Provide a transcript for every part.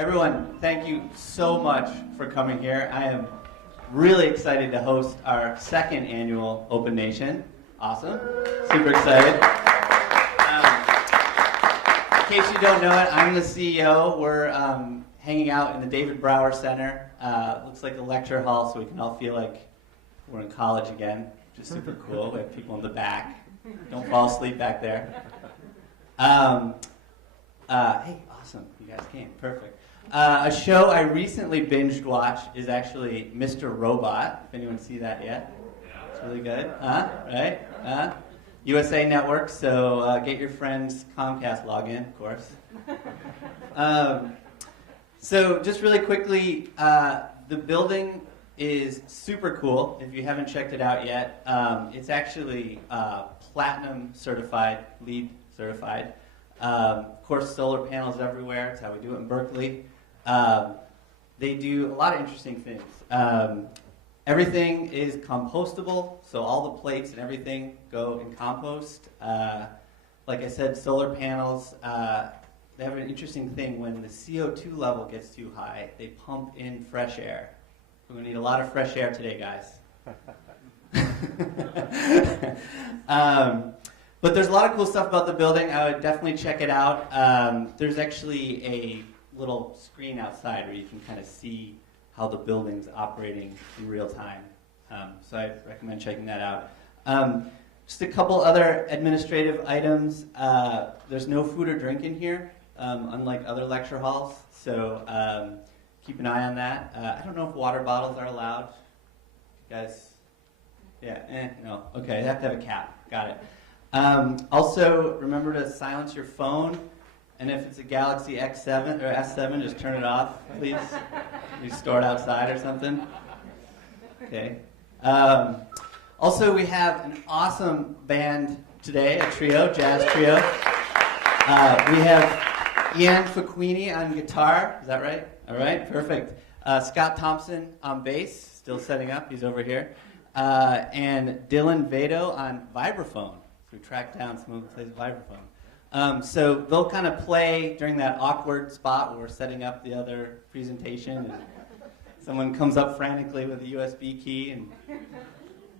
Everyone, thank you so much for coming here. I am really excited to host our second annual Open Nation. Awesome. Super excited. In case you don't know it, I'm the CEO. We're hanging out in the David Brower Center. Looks like a lecture hall, so we can all feel like we're in college again, which is super cool. We have people in the back. Don't fall asleep back there. Hey, awesome. You guys came. Perfect. A show I recently binged watched is actually Mr. Robot. If anyone see that yet? It's really good. Right? USA Network, so get your friends' Comcast login, of course. So just really quickly, the building is super cool. If you haven't checked it out yet, it's actually platinum certified, LEED certified. Of course, solar panels everywhere. It's how we do it in Berkeley. They do a lot of interesting things. Everything is compostable, so all the plates and everything go in compost. Like I said, solar panels, they have an interesting thing. When the CO2 level gets too high, they pump in fresh air. We're going to need a lot of fresh air today, guys. But there's a lot of cool stuff about the building. I would definitely check it out. There's actually a little screen outside where you can kind of see how the building's operating in real time. So I recommend checking that out. Just a couple other administrative items. There's no food or drink in here, unlike other lecture halls. So keep an eye on that. I don't know if water bottles are allowed. You guys? Yeah, no. Okay, they have to have a cap. Got it. Also, remember to silence your phone. And if it's a Galaxy X7 or S7, just turn it off, please. You store it outside or something. Okay. Also, we have an awesome band today, a trio, jazz trio. We have Ian Faquini on guitar. Is that right? All right, perfect. Scott Thompson on bass, still setting up. He's over here. And Dylan Vado on vibraphone. So we tracked down someone who plays vibraphone. So they'll kind of play during that awkward spot where we're setting up the other presentation. And someone comes up frantically with a USB key and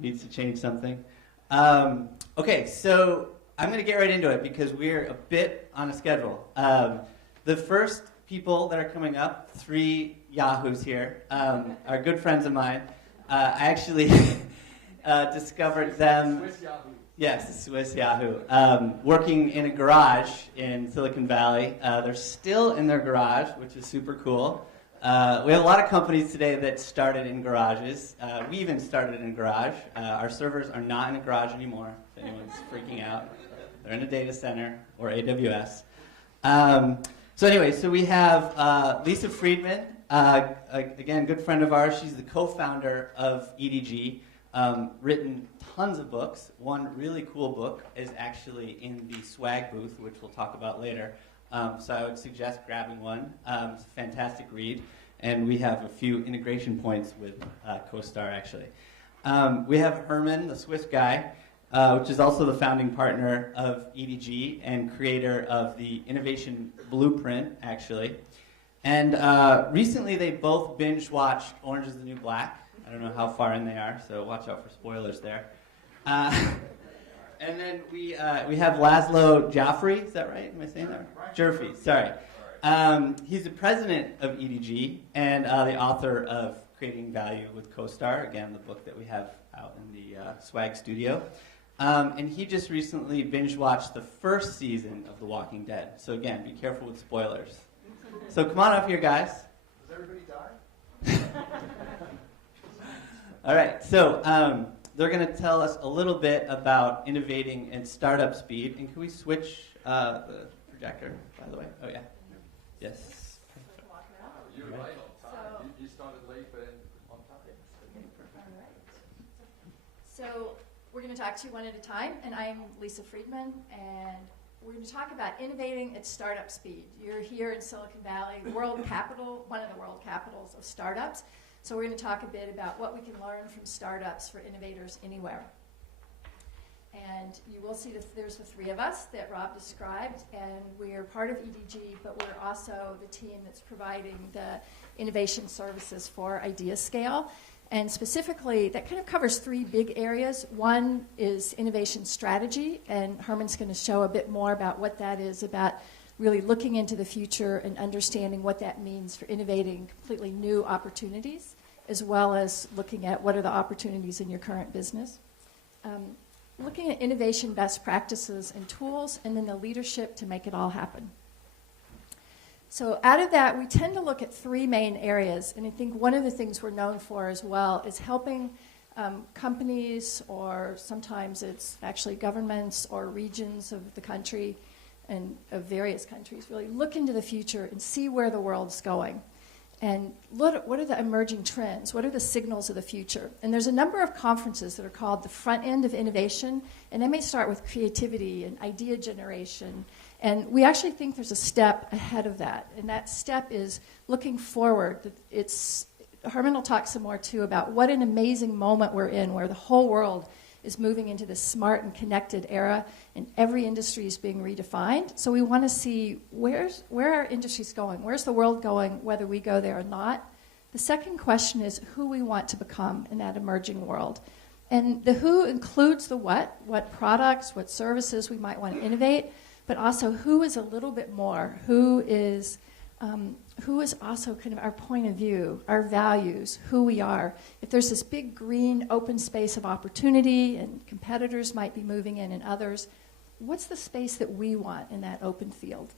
needs to change something. Okay, so I'm going to get right into it because we're a bit on a schedule. The first people that are coming up, 3 yahoos here, are good friends of mine. I actually discovered them. Swiss Yahoo. Yes, Swiss Yahoo. Working in a garage in Silicon Valley. They're still in their garage, which is super cool. We have a lot of companies today that started in garages. We even started in a garage. Our servers are not in a garage anymore, if anyone's freaking out. They're in a data center or AWS. So we have Lisa Friedman, again, good friend of ours. She's the co-founder of EDG, written tons of books. One really cool book is actually in the swag booth, which we'll talk about later. So I would suggest grabbing one. It's a fantastic read. And we have a few integration points with CoStar, actually. We have Herman, the Swiss guy, which is also the founding partner of EDG and creator of the Innovation Blueprint, actually. And recently they both binge-watched Orange is the New Black. I don't know how far in they are, so watch out for spoilers there. And then we have Laszlo Jaffrey. Is that right? Am I saying that right? Jurfy, sorry. He's the president of EDG and the author of Creating Value with CoStar, again, the book that we have out in the Swag studio. And he just recently binge-watched the first season of The Walking Dead. So again, be careful with spoilers. So come on up here, guys. Does everybody die? All right, so they're going to tell us a little bit about innovating and startup speed. And can we switch the projector, by the way? Oh, yeah. Yes. You're right on time. You started late, but on time. All right. So we're going to talk to you one at a time, and I'm Lisa Friedman, and we're going to talk about innovating at startup speed. You're here in Silicon Valley, the world capital, one of the world capitals of startups. So we're going to talk a bit about what we can learn from startups for innovators anywhere. And you will see that there's the three of us that Rob described, and we're part of EDG, but we're also the team that's providing the innovation services for IdeaScale. And specifically, that kind of covers three big areas. One is innovation strategy, and Herman's going to show a bit more about what that is, about really looking into the future and understanding what that means for innovating completely new opportunities, as well as looking at what are the opportunities in your current business. Looking at innovation best practices and tools, and then the leadership to make it all happen. So out of that, we tend to look at three main areas, and I think one of the things we're known for as well is helping companies, or sometimes it's actually governments or regions of the country and of various countries, really look into the future and see where the world's going. And what are the emerging trends? What are the signals of the future? And there's a number of conferences that are called the front end of innovation, and they may start with creativity and idea generation. And we actually think there's a step ahead of that, and that step is looking forward. Herman will talk some more, too, about what an amazing moment we're in, where the whole world is moving into this smart and connected era, and every industry is being redefined. So we want to see where our industry's going, where's the world going, whether we go there or not. The second question is who we want to become in that emerging world. And the who includes the what products, what services we might want to innovate, but also who is a little bit more, who is also kind of our point of view, our values, who we are. If there's this big green open space of opportunity and competitors might be moving in and others, what's the space that we want in that open field?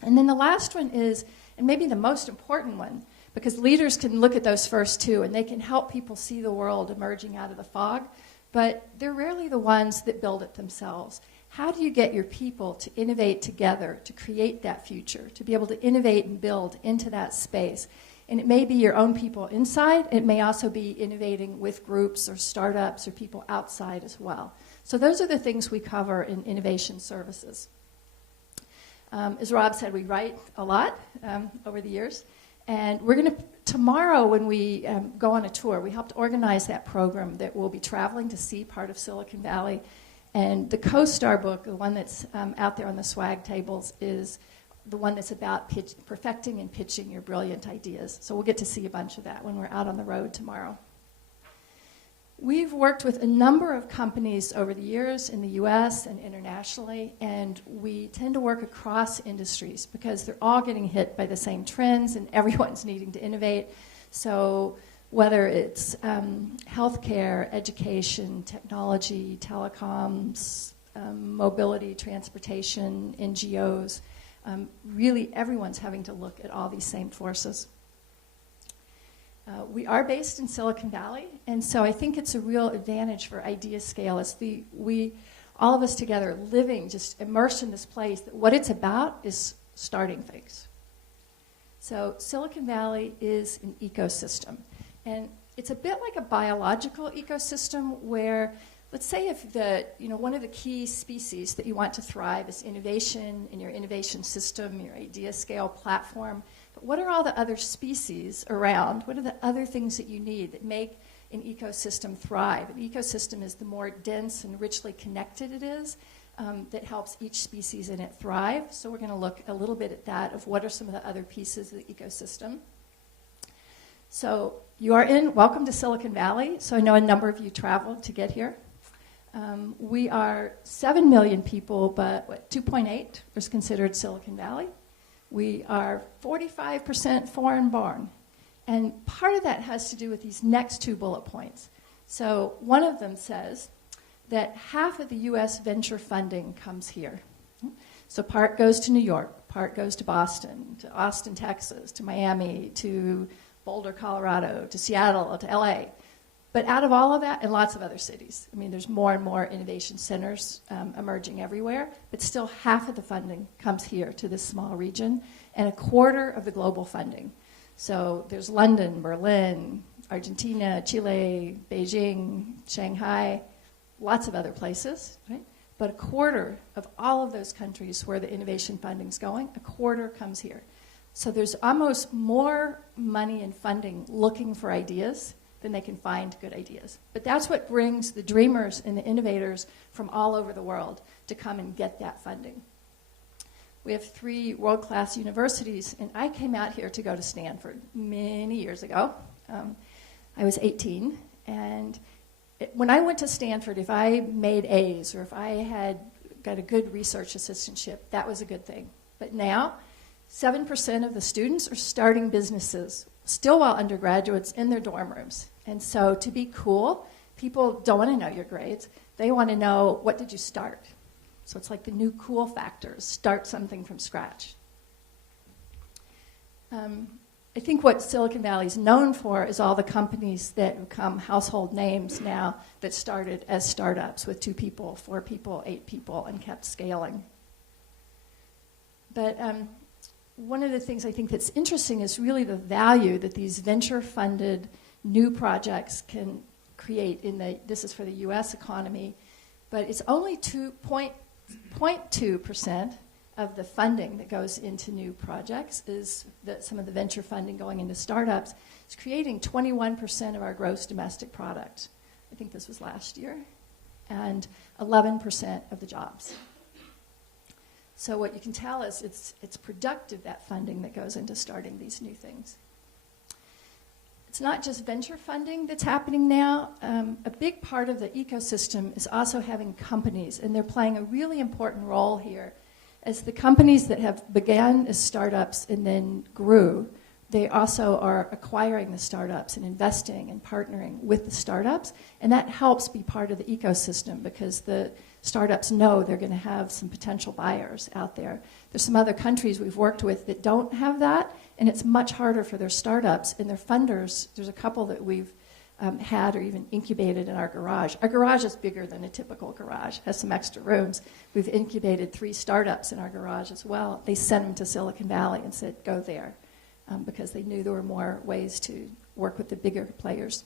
And then the last one is, and maybe the most important one, because leaders can look at those first two and they can help people see the world emerging out of the fog, but they're rarely the ones that build it themselves. How do you get your people to innovate together, to create that future, to be able to innovate and build into that space? And it may be your own people inside. It may also be innovating with groups or startups or people outside as well. So those are the things we cover in innovation services. As Rob said, we write a lot over the years. And we're going to, tomorrow when we go on a tour, we helped organize that program that we'll be traveling to see part of Silicon Valley. And the co-star book, the one that's out there on the swag tables, is the one that's about perfecting and pitching your brilliant ideas. So we'll get to see a bunch of that when we're out on the road tomorrow. We've worked with a number of companies over the years in the US and internationally, and we tend to work across industries because they're all getting hit by the same trends and everyone's needing to innovate. So whether it's healthcare, education, technology, telecoms, mobility, transportation, NGOs, really everyone's having to look at all these same forces. We are based in Silicon Valley, and so I think it's a real advantage for IdeaScale. It's all of us together living, just immersed in this place, that what it's about is starting things. So Silicon Valley is an ecosystem. And it's a bit like a biological ecosystem where, let's say if one of the key species that you want to thrive is innovation in your innovation system, your IdeaScale platform. But what are all the other species around? What are the other things that you need that make an ecosystem thrive? An ecosystem is the more dense and richly connected it is that helps each species in it thrive. So we're going to look a little bit at that, of what are some of the other pieces of the ecosystem. So welcome to Silicon Valley. So I know a number of you traveled to get here. We are 7 million people, but 2.8 is considered Silicon Valley. We are 45% foreign born. And part of that has to do with these next two bullet points. So one of them says that half of the US venture funding comes here. So part goes to New York, part goes to Boston, to Austin, Texas, to Miami, to Boulder, Colorado, to Seattle, to LA. But out of all of that, and lots of other cities, I mean, there's more and more innovation centers emerging everywhere, but still half of the funding comes here to this small region, and a quarter of the global funding. So there's London, Berlin, Argentina, Chile, Beijing, Shanghai, lots of other places, right? But a quarter of all of those countries where the innovation funding's going, a quarter comes here. So there's almost more money and funding looking for ideas then they can find good ideas. But that's what brings the dreamers and the innovators from all over the world to come and get that funding. We have 3 world-class universities, and I came out here to go to Stanford many years ago. I was 18, and when I went to Stanford, if I made A's or if I had got a good research assistantship, that was a good thing. But now, 7% of the students are starting businesses, still while undergraduates, in their dorm rooms. And so to be cool, people don't want to know your grades. They want to know, what did you start? So it's like the new cool factors. Start something from scratch. I think what Silicon Valley is known for is all the companies that become household names now that started as startups with 2 people, 4 people, 8 people, and kept scaling. But one of the things I think that's interesting is really the value that these venture-funded new projects can create this is for the US economy, but it's only 0.2% of the funding that goes into new projects is that some of the venture funding going into startups is creating 21% of our gross domestic product. I think this was last year, and 11% of the jobs. So what you can tell is it's productive, that funding that goes into starting these new things. It's not just venture funding that's happening now. A big part of the ecosystem is also having companies, and they're playing a really important role here. As the companies that have began as startups and then grew, they also are acquiring the startups and investing and partnering with the startups, and that helps be part of the ecosystem because the startups know they're going to have some potential buyers out there. There's some other countries we've worked with that don't have that, and it's much harder for their startups and their funders. There's a couple that we've had or even incubated in our garage. Our garage is bigger than a typical garage, has some extra rooms. We've incubated 3 startups in our garage as well. They sent them to Silicon Valley and said, go there, because they knew there were more ways to work with the bigger players.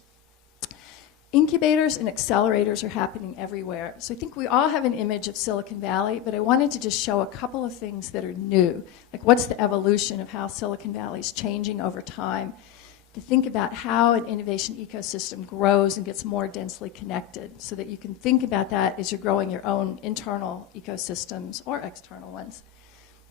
Incubators and accelerators are happening everywhere. So I think we all have an image of Silicon Valley, but I wanted to just show a couple of things that are new. Like, what's the evolution of how Silicon Valley is changing over time, to think about how an innovation ecosystem grows and gets more densely connected, so that you can think about that as you're growing your own internal ecosystems or external ones.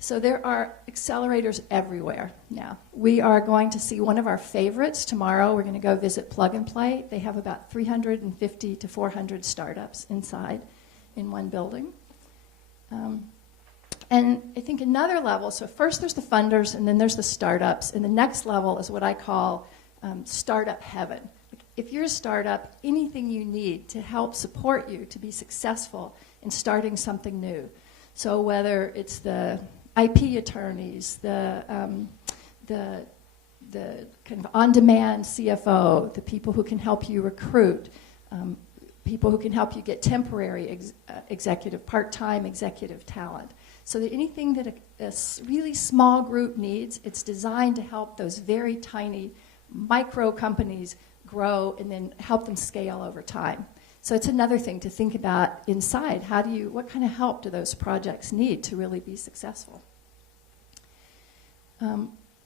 So there are accelerators everywhere now. We are going to see one of our favorites tomorrow. We're going to go visit Plug and Play. They have about 350 to 400 startups inside in one building. And I think another level, so first there's the funders, and then there's the startups, and the next level is what I call startup heaven. If you're a startup, anything you need to help support you to be successful in starting something new. So whether it's the IP attorneys, the kind of on-demand CFO, the people who can help you recruit, people who can help you get temporary executive, part-time executive talent. So that anything that a really small group needs, it's designed to help those very tiny micro companies grow and then help them scale over time. So it's another thing to think about inside. What kind of help do those projects need to really be successful?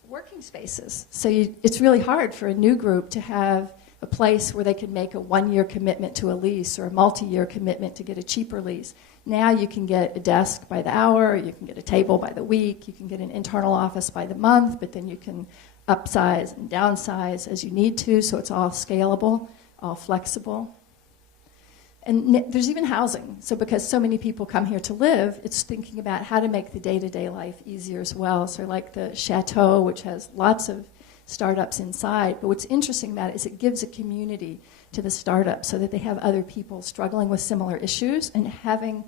Working spaces. So it's really hard for a new group to have a place where they can make a 1-year commitment to a lease or a multi-year commitment to get a cheaper lease. Now you can get a desk by the hour, you can get a table by the week, you can get an internal office by the month, but then you can upsize and downsize as you need to, so it's all scalable, all flexible. And there's even housing. So because so many people come here to live, it's thinking about how to make the day-to-day life easier as well. So like the Chateau, which has lots of startups inside, but what's interesting about it is it gives a community to the startup so that they have other people struggling with similar issues, and having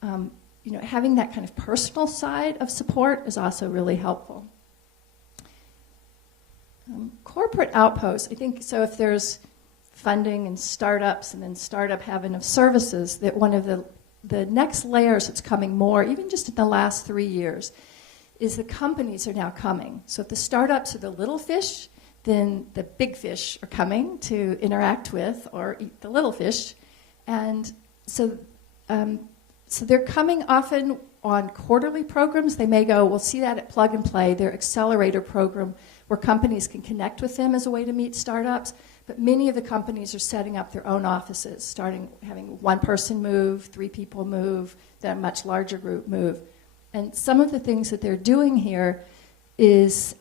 that kind of personal side of support is also really helpful. Corporate outposts, I think, so if there's funding and startups and then startup heaven of services, that one of the next layers that's coming more, even just in the last 3 years, is the companies are now coming. So if the startups are the little fish, then the big fish are coming to interact with or eat the little fish. And so they're coming often on quarterly programs. They may go, we'll see that at Plug and Play, their accelerator program, where companies can connect with them as a way to meet startups. But many of the companies are setting up their own offices, starting having one person move, 3 people move, then a much larger group move. And some of the things that they're doing here is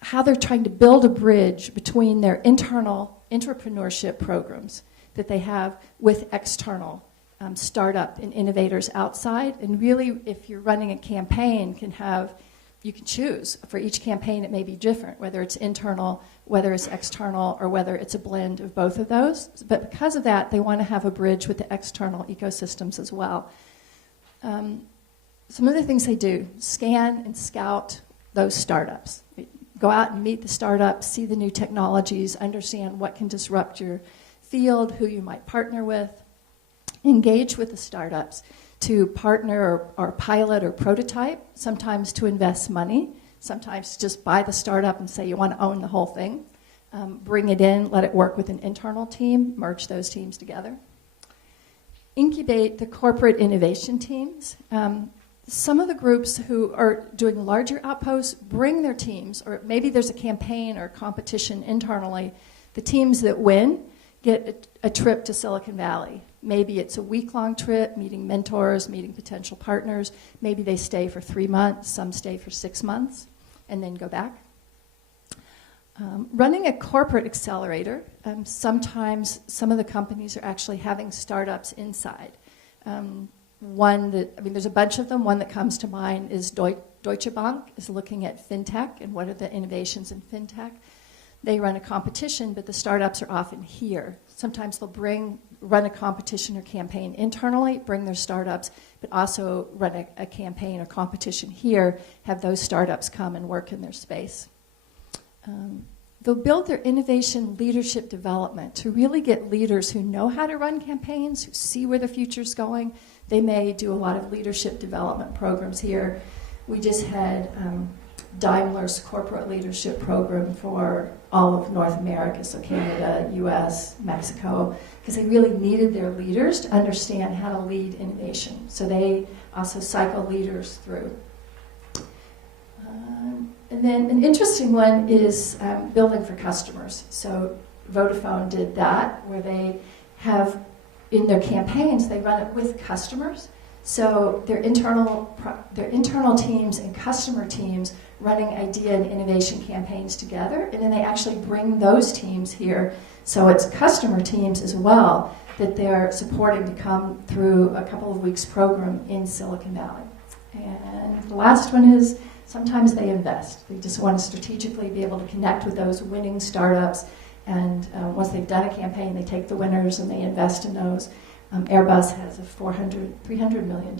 how they're trying to build a bridge between their internal entrepreneurship programs that they have with external startup and innovators outside. And really, if you're running a campaign, you can choose. For each campaign, it may be different, whether it's internal, whether it's external, or whether it's a blend of both of those. But because of that, they want to have a bridge with the external ecosystems as well. Some of the things they do, scan and scout those startups. Go out and meet the startups, see the new technologies, understand what can disrupt your field, who you might partner with, engage with the startups to partner or pilot or prototype, sometimes to invest money, sometimes just buy the startup and say you want to own the whole thing. Bring it in, let it work with an internal team, merge those teams together. Incubate the corporate innovation teams. Some of the groups who are doing larger outposts bring their teams, or maybe there's a campaign or competition internally. The teams that win get a trip to Silicon Valley. Maybe it's a week-long trip, meeting mentors, meeting potential partners. Maybe they stay for 3 months, some stay for 6 months, and then go back. Running a corporate accelerator, sometimes some of the companies are actually having startups inside. There's a bunch of them. One that comes to mind is Deutsche Bank is looking at fintech and what are the innovations in fintech. They run a competition, but the startups are often here. Sometimes they'll run a competition or campaign internally, bring their startups, but also run a campaign or competition here, have those startups come and work in their space. They'll build their innovation leadership development to really get leaders who know how to run campaigns, who see where the future's going. They may do a lot of leadership development programs here. We just had Daimler's corporate leadership program for all of North America, so Canada, US, Mexico, because they really needed their leaders to understand how to lead innovation. So they also cycle leaders through. And then an interesting one is building for customers. So Vodafone did that, where they have, in their campaigns, they run it with customers. So their internal teams and customer teams running idea and innovation campaigns together, and then they actually bring those teams here. So it's customer teams as well that they're supporting to come through a couple of weeks program in Silicon Valley. And the last one is sometimes they invest. They just want to strategically be able to connect with those winning startups, and once they've done a campaign, they take the winners and they invest in those. Airbus has a $300 million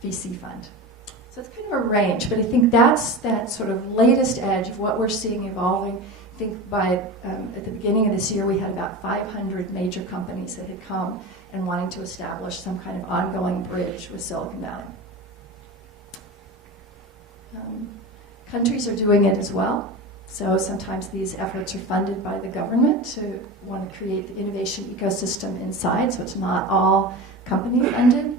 VC fund. So it's kind of a range, but I think that's that sort of latest edge of what we're seeing evolving. I think by at the beginning of this year, we had about 500 major companies that had come and wanting to establish some kind of ongoing bridge with Silicon Valley. Countries are doing it as well. So sometimes these efforts are funded by the government to want to create the innovation ecosystem inside, so it's not all company funded.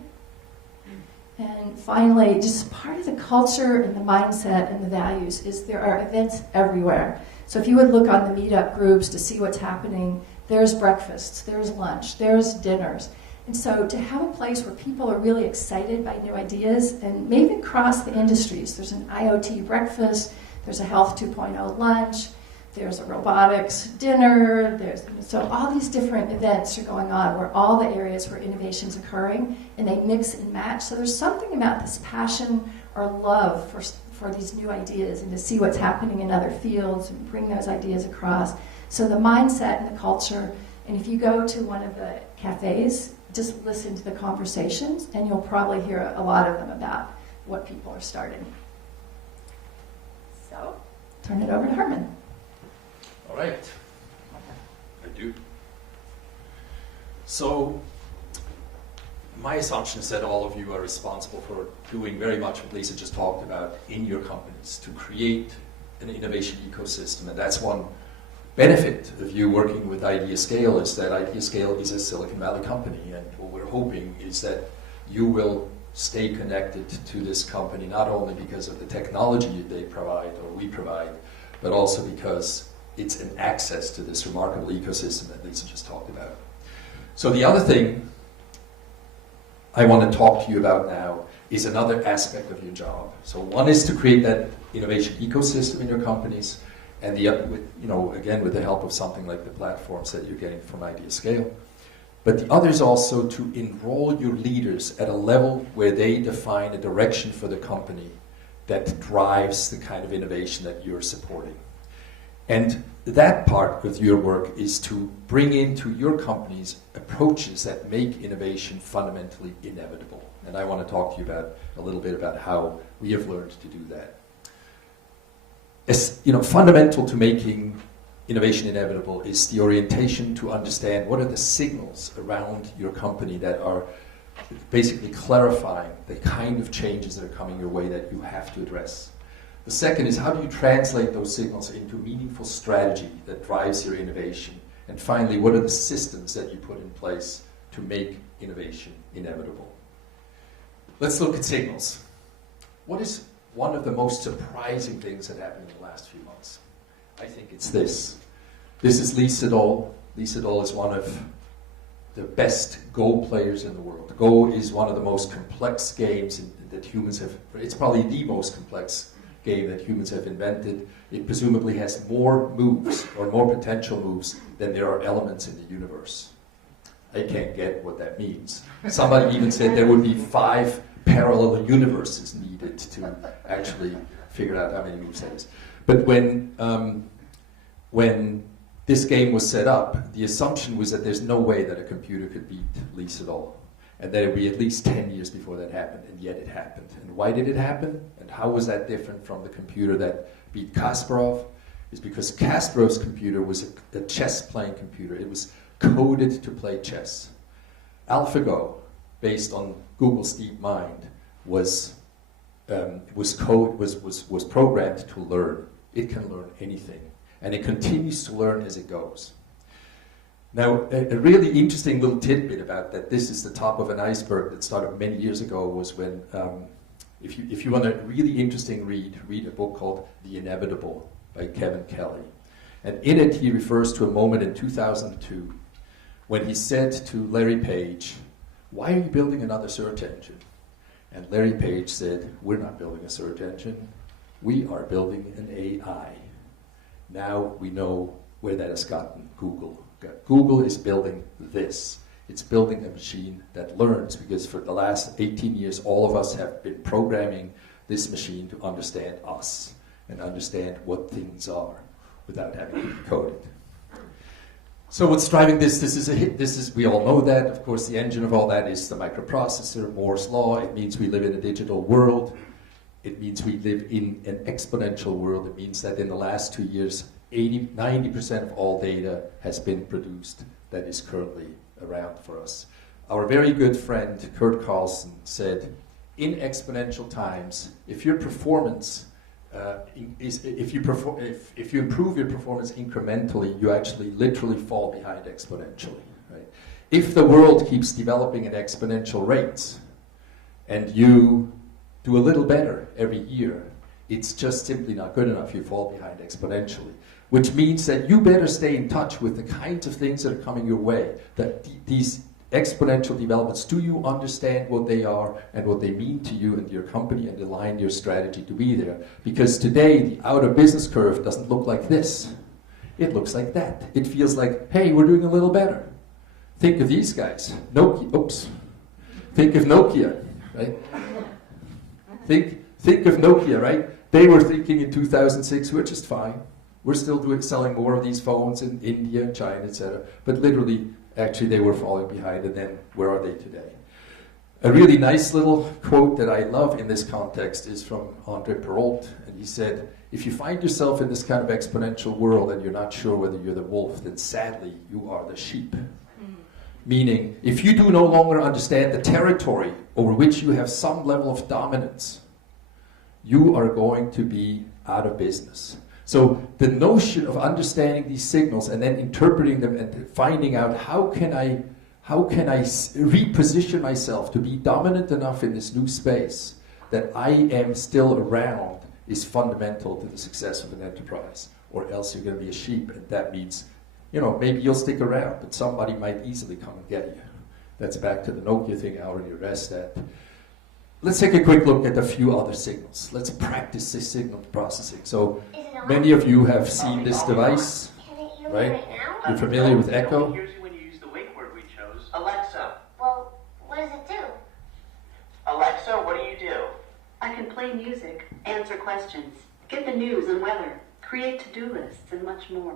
And finally, just part of the culture and the mindset and the values is there are events everywhere. So if you would look on the Meetup Groups to see what's happening, there's breakfasts, there's lunch, there's dinners. And so to have a place where people are really excited by new ideas and maybe across the industries, there's an IoT breakfast, there's a Health 2.0 lunch, there's a robotics dinner, so all these different events are going on where all the areas where innovation's occurring, and they mix and match. So there's something about this passion or love for these new ideas and to see what's happening in other fields and bring those ideas across. So the mindset and the culture, and if you go to one of the cafes, just listen to the conversations, and you'll probably hear a lot of them about what people are starting. So, turn it over to Herman. All right. I do. So, my assumption is that all of you are responsible for doing very much what Lisa just talked about in your companies to create an innovation ecosystem. And that's one benefit of you working with IdeaScale, is that IdeaScale is a Silicon Valley company. And what we're hoping is that you will stay connected to this company, not only because of the technology they provide or we provide, but also because it's an access to this remarkable ecosystem that Lisa just talked about. So the other thing I want to talk to you about now is another aspect of your job. So one is to create that innovation ecosystem in your companies, and the other, again, with the help of something like the platforms that you're getting from Idea Scale. But the other is also to enroll your leaders at a level where they define a direction for the company that drives the kind of innovation that you're supporting. And that part of your work is to bring into your companies approaches that make innovation fundamentally inevitable. And I want to talk to you about a little bit about how we have learned to do that. As, fundamental to making innovation inevitable is the orientation to understand what are the signals around your company that are basically clarifying the kind of changes that are coming your way that you have to address. The second is, how do you translate those signals into meaningful strategy that drives your innovation? And finally, what are the systems that you put in place to make innovation inevitable? Let's look at signals. What is one of the most surprising things that happened in the last few months? I think it's this. This is Lee Sedol. Lee Sedol is one of the best Go players in the world. Go is one of the most complex games that humans have. It's probably the most complex game that humans have invented. It presumably has more moves or more potential moves than there are elements in the universe. I can't get what that means. Somebody even said there would be 5 parallel universes needed to actually figure out how many moves that is. But when this game was set up, the assumption was that there's no way that a computer could beat Lee Sedol, and that it would be at least 10 years before that happened, and yet it happened. And why did it happen? And how was that different from the computer that beat Kasparov? Is because Kasparov's computer was a chess-playing computer. It was coded to play chess. AlphaGo, based on Google's DeepMind, was programmed to learn. It can learn anything, and it continues to learn as it goes. Now, a really interesting little tidbit about that, this is the top of an iceberg that started many years ago, was when, if you want a really interesting read a book called The Inevitable by Kevin Kelly. And in it, he refers to a moment in 2002 when he said to Larry Page, "Why are you building another search engine?" And Larry Page said, "We're not building a search engine. We are building an AI." Now we know where that has gotten Google. Google is building this. It's building a machine that learns, because for the last 18 years, all of us have been programming this machine to understand us and understand what things are without having to code it. So what's driving this? This is we all know that. Of course, the engine of all that is the microprocessor, Moore's law. It means we live in a digital world. It means we live in an exponential world. It means that in the last 2 years, 90% of all data has been produced that is currently around for us. Our very good friend Kurt Carlson said, in exponential times, if your performance if you improve your performance incrementally, you actually literally fall behind exponentially. Right? If the world keeps developing at exponential rates, and you do a little better every year, it's just simply not good enough. You fall behind exponentially, which means that you better stay in touch with the kinds of things that are coming your way, that these exponential developments. Do you understand what they are and what they mean to you and your company, and align your strategy to be there? Because today, the out of business curve doesn't look like this. It looks like that. It feels like, hey, we're doing a little better. Think of these guys. Think of Nokia, right? Think of Nokia, right? They were thinking in 2006, we're just fine. We're still selling more of these phones in India, China, etc. But literally, actually, they were falling behind, and then where are they today? A really nice little quote that I love in this context is from André Perrault, and he said, if you find yourself in this kind of exponential world and you're not sure whether you're the wolf, then sadly, you are the sheep. Meaning, if you do no longer understand the territory over which you have some level of dominance, you are going to be out of business. So the notion of understanding these signals and then interpreting them and finding out how can I reposition myself to be dominant enough in this new space that I am still around is fundamental to the success of an enterprise, or else you're going to be a sheep, and that means, you know, maybe you'll stick around, but somebody might easily come and get you. That's back to the Nokia thing I already addressed that. Let's take a quick look at a few other signals. Let's practice this signal processing. So many of you have seen this device, right? You're familiar with Echo? Here's when you use the wake word we chose. Alexa. Well, what does it do? Alexa, what do you do? I can play music, answer questions, get the news and weather, create to-do lists, and much more.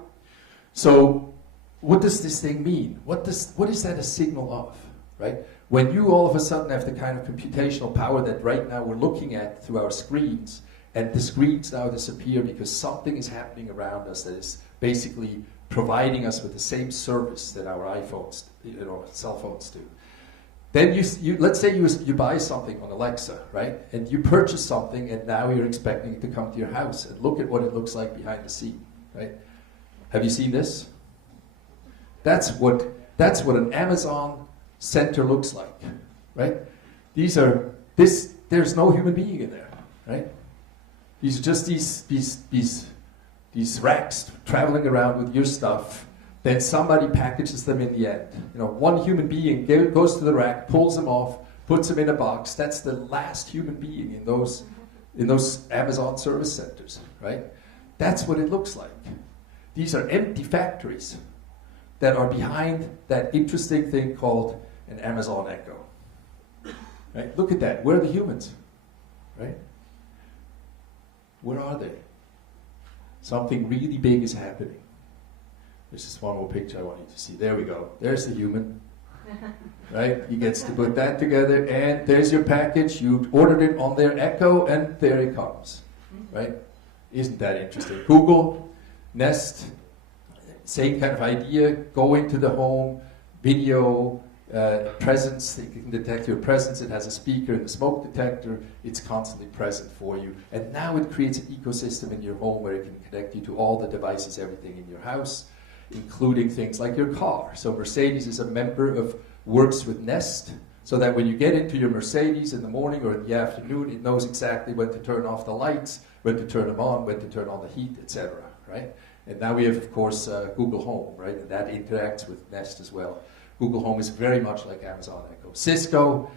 So what does this thing mean? What is that a signal of, right? When you all of a sudden have the kind of computational power that right now we're looking at through our screens, and the screens now disappear because something is happening around us that is basically providing us with the same service that our iPhones, you know, cell phones do. Then let's say you buy something on Alexa, right? And you purchase something, and now you're expecting it to come to your house, and look at what it looks like behind the scene, right? Have you seen this? That's what an Amazon center looks like, right? There's no human being in there, right? These are just these racks traveling around with your stuff. Then somebody packages them in the end. You know, one human being goes to the rack, pulls them off, puts them in a box. That's the last human being in those Amazon service centers, right? That's what it looks like. These are empty factories that are behind that interesting thing called an Amazon Echo. Right? Look at that. Where are the humans? Right? Where are they? Something really big is happening. There's just one more picture I want you to see. There we go. There's the human. Right? He gets to put that together, and there's your package. You ordered it on their Echo, and there it comes. Right? Isn't that interesting? Google, Nest, same kind of idea. Go into the home, video, presence. It can detect your presence. It has a speaker and a smoke detector. It's constantly present for you. And now it creates an ecosystem in your home where it can connect you to all the devices, everything in your house, including things like your car. So Mercedes is a member of Works with Nest, so that when you get into your Mercedes in the morning or in the afternoon, it knows exactly when to turn off the lights, when to turn them on, when to turn on the heat, etc. Right? And now we have, of course, Google Home, right? And that interacts with Nest as well. Google Home is very much like Amazon Echo. Cisco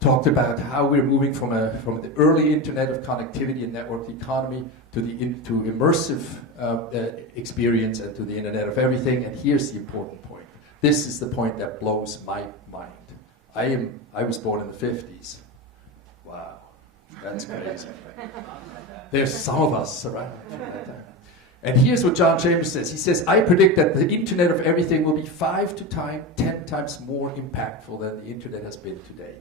talked about how we're moving from the early internet of connectivity and network economy to immersive experience and to the internet of everything. And here's the important point. This is the point that blows my mind. I was born in the 50s. Wow, that's crazy. There's some of us around. And here's what John Chambers says. He says, I predict that the Internet of Everything will be 5 to 10 times more impactful than the Internet has been to date.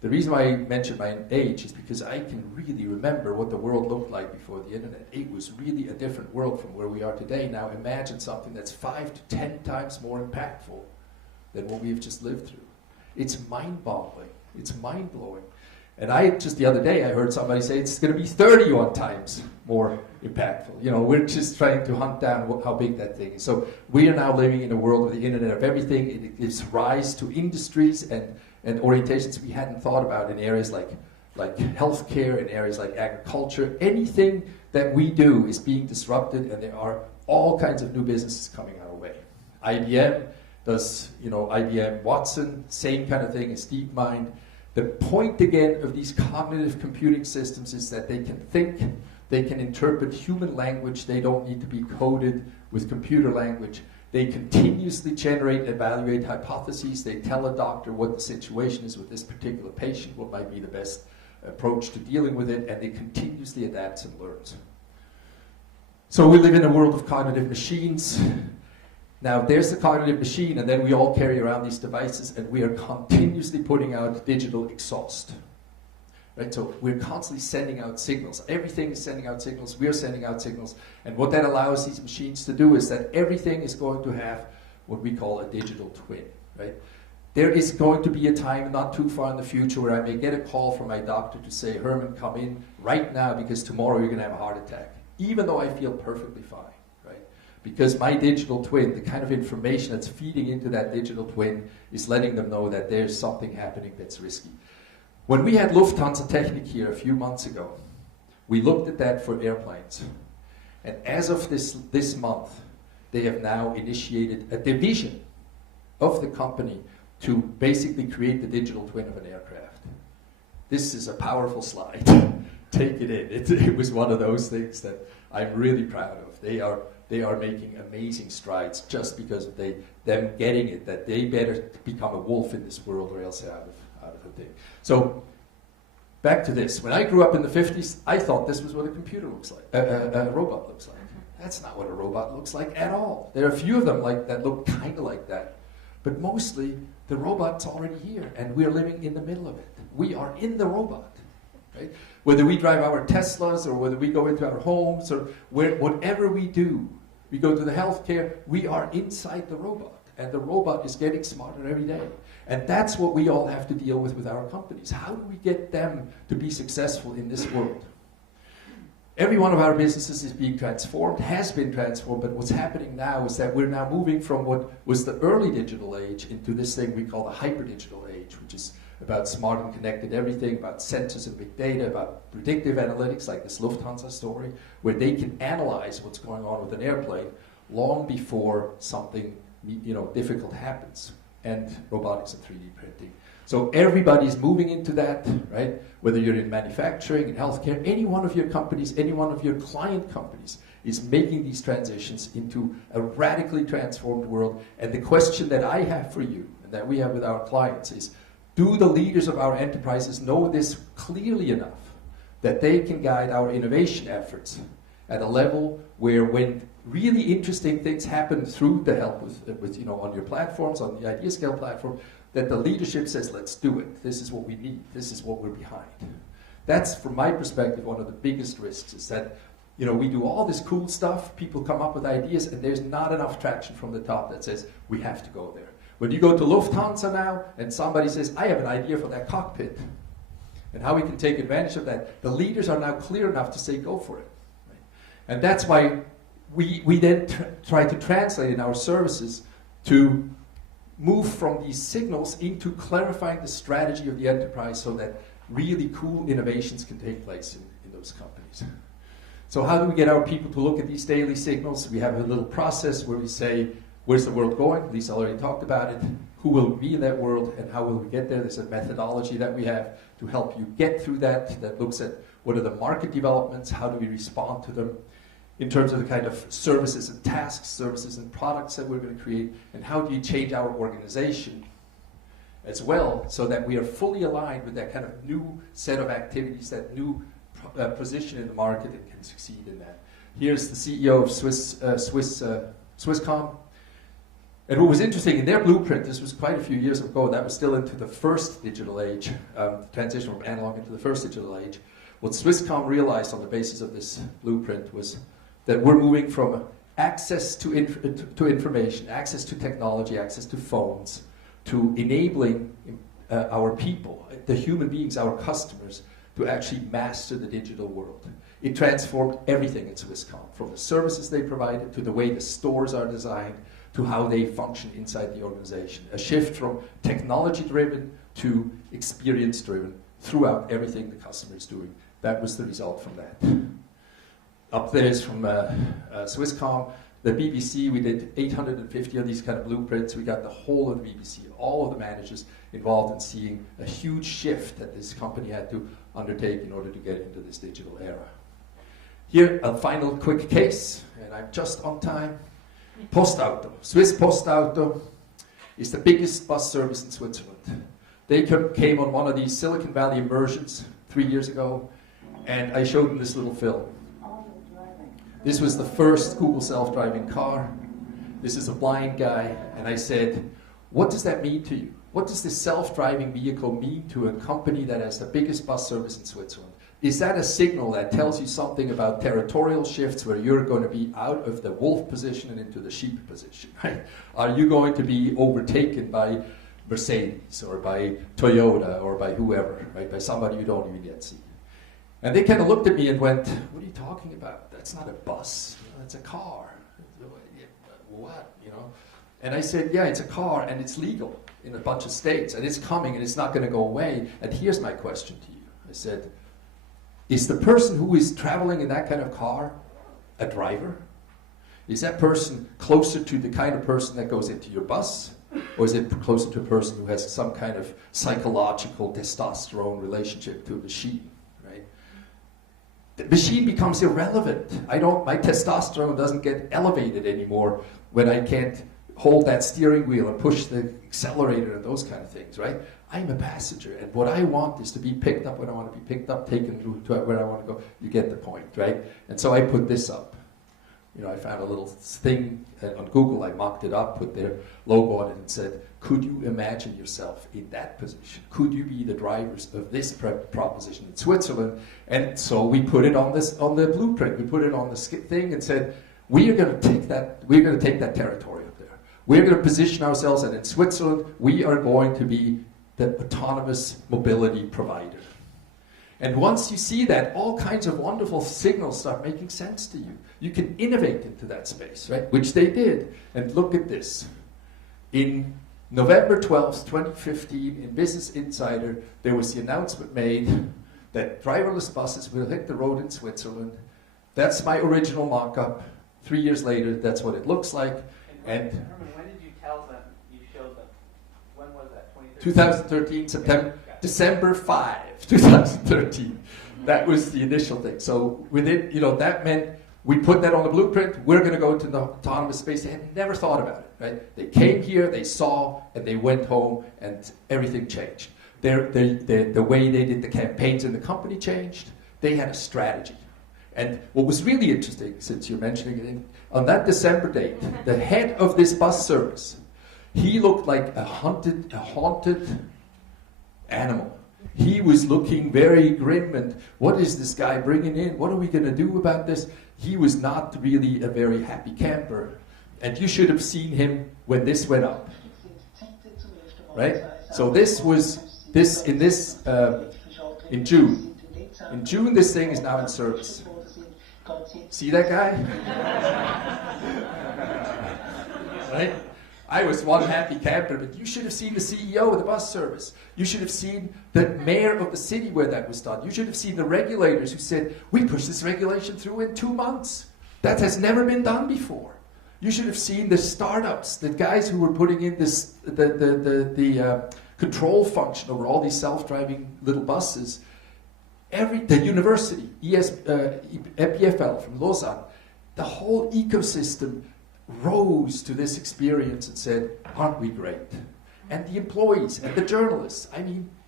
The reason why I mentioned my age is because I can really remember what the world looked like before the Internet. It was really a different world from where we are today. Now imagine something that's 5 to 10 times more impactful than what we've just lived through. It's mind-boggling. It's mind-blowing. And just the other day, I heard somebody say it's going to be 31 times more impactful. You know, we're just trying to hunt down how big that thing is. So we are now living in a world of the Internet of Everything. It gives rise to industries and orientations we hadn't thought about in areas like healthcare, in areas like agriculture. Anything that we do is being disrupted, and there are all kinds of new businesses coming our way. IBM does, IBM Watson, same kind of thing as DeepMind. The point, again, of these cognitive computing systems is that they can think, they can interpret human language, they don't need to be coded with computer language. They continuously generate and evaluate hypotheses. They tell a doctor what the situation is with this particular patient, what might be the best approach to dealing with it, and they continuously adapts and learns. So we live in a world of cognitive machines. Now, there's the cognitive machine, and then we all carry around these devices, and we are continuously putting out digital exhaust. Right? So we're constantly sending out signals. Everything is sending out signals. We're sending out signals. And what that allows these machines to do is that everything is going to have what we call a digital twin. Right? There is going to be a time not too far in the future where I may get a call from my doctor to say, Herman, come in right now because tomorrow you're going to have a heart attack, even though I feel perfectly fine. Because my digital twin, the kind of information that's feeding into that digital twin is letting them know that there's something happening that's risky. When we had Lufthansa Technik here a few months ago, We looked at that for airplanes. And as of this month, they have now initiated a division of the company to basically create the digital twin of an aircraft. This is a powerful slide. Take it in. It was one of those things that I'm really proud of. They are making amazing strides just because of them getting it, that they better become a wolf in this world or else out of the thing. So back to this. When I grew up in the 50s, I thought this was what a computer looks like, a robot looks like. That's not what a robot looks like at all. There are a few of them that look kind of like that. But mostly, the robot's already here, and we're living in the middle of it. We are in the robot. Right? Whether we drive our Teslas or whether we go into our homes or whatever we do, we go to the healthcare, we are inside the robot. And the robot is getting smarter every day. And that's what we all have to deal with our companies. How do we get them to be successful in this world? Every one of our businesses is being transformed, has been transformed, but what's happening now is that we're now moving from what was the early digital age into this thing we call the hyper-digital age, which is about smart and connected everything, about sensors and big data, about predictive analytics, like this Lufthansa story, where they can analyze what's going on with an airplane long before something difficult happens, and robotics and 3D printing. So everybody's moving into that, right? Whether you're in manufacturing, in healthcare, any one of your companies, any one of your client companies is making these transitions into a radically transformed world. And the question that I have for you, and that we have with our clients is, do the leaders of our enterprises know this clearly enough that they can guide our innovation efforts at a level where when really interesting things happen through the help with on your platforms, on the Idea Scale platform, that the leadership says, let's do it. This is what we need. This is what we're behind. That's, from my perspective, one of the biggest risks is that, we do all this cool stuff, people come up with ideas, and there's not enough traction from the top that says, we have to go there. When you go to Lufthansa now, and somebody says, I have an idea for that cockpit, and how we can take advantage of that, the leaders are now clear enough to say, go for it. Right? And that's why we then try to translate in our services to move from these signals into clarifying the strategy of the enterprise so that really cool innovations can take place in those companies. So how do we get our people to look at these daily signals? We have a little process where we say, where's the world going? Lisa already talked about it. Who will be in that world and how will we get there? There's a methodology that we have to help you get through that looks at what are the market developments, how do we respond to them, in terms of the kind of services and tasks, services and products that we're going to create, and how do you change our organization as well so that we are fully aligned with that kind of new set of activities, that new position in the market and can succeed in that. Here's the CEO of Swisscom. And what was interesting, in their blueprint, this was quite a few years ago, that was still into the first digital age, transition from analog into the first digital age. What Swisscom realized on the basis of this blueprint was that we're moving from access to information, access to technology, access to phones, to enabling our people, the human beings, our customers, to actually master the digital world. It transformed everything at Swisscom, from the services they provided, to the way the stores are designed, to how they function inside the organization. A shift from technology-driven to experience-driven throughout everything the customer is doing. That was the result from that. Up there is from Swisscom, the BBC. We did 850 of these kind of blueprints. We got the whole of the BBC, all of the managers involved in seeing a huge shift that this company had to undertake in order to get into this digital era. Here, a final quick case, and I'm just on time. Postauto. Swiss Postauto is the biggest bus service in Switzerland. They came on one of these Silicon Valley immersions 3 years ago, and I showed them this little film. This was the first Google self-driving car. This is a blind guy, and I said, what does that mean to you? What does this self-driving vehicle mean to a company that has the biggest bus service in Switzerland? Is that a signal that tells you something about territorial shifts where you're going to be out of the wolf position and into the sheep position, right? Are you going to be overtaken by Mercedes or by Toyota or by whoever, right? By somebody you don't even yet see. And they kind of looked at me and went, what are you talking about? That's not a bus, that's a car. What, And I said, yeah, it's a car and it's legal in a bunch of states and it's coming and it's not going to go away. And here's my question to you. I said, Is the person who is traveling in that kind of car a driver? Is that person closer to the kind of person that goes into your bus? Or is it closer to a person who has some kind of psychological testosterone relationship to a machine, right? The machine becomes irrelevant. My testosterone doesn't get elevated anymore when I can't hold that steering wheel and push the accelerator and those kind of things, right? I'm a passenger, and what I want is to be picked up when I want to be picked up, taken to where I want to go. You get the point, right? And so I put this up. I found a little thing on Google, I mocked it up, put their logo on it and said, could you imagine yourself in that position? Could you be the drivers of this proposition in Switzerland? And so we put it on the blueprint, we put it on the thing and said, we're going to take that territory up there. We're going to position ourselves, and in Switzerland, we are going to be the autonomous mobility provider. And once you see that, all kinds of wonderful signals start making sense to you. You can innovate into that space, right? Which they did. And look at this. In November 12th, 2015, in Business Insider, there was the announcement made that driverless buses will hit the road in Switzerland. That's my original mock-up. 3 years later, that's what it looks like. And Herman, when did you tell them, you showed them? When was that, 2013, December 5, 2013. That was the initial thing. So within, that meant we put that on the blueprint. We're going to go into the autonomous space. They had never thought about it, right? They came here, they saw, and they went home, and everything changed. The way they did the campaigns in the company changed. They had a strategy. And what was really interesting, since you're mentioning it, on that December date, the head of this bus service, he looked like a haunted animal. He was looking very grim, and what is this guy bringing in? What are we going to do about this? He was not really a very happy camper, and you should have seen him when this went up, right? So this was in June. In June, this thing is now in service. See that guy? Right? I was one happy camper, but you should have seen the CEO of the bus service. You should have seen the mayor of the city where that was done. You should have seen the regulators who said, we pushed this regulation through in 2 months. That has never been done before. You should have seen the startups, the guys who were putting in the control function over all these self-driving little buses. The university, EPFL from Lausanne, the whole ecosystem rose to this experience and said, aren't we great? And the employees and the journalists,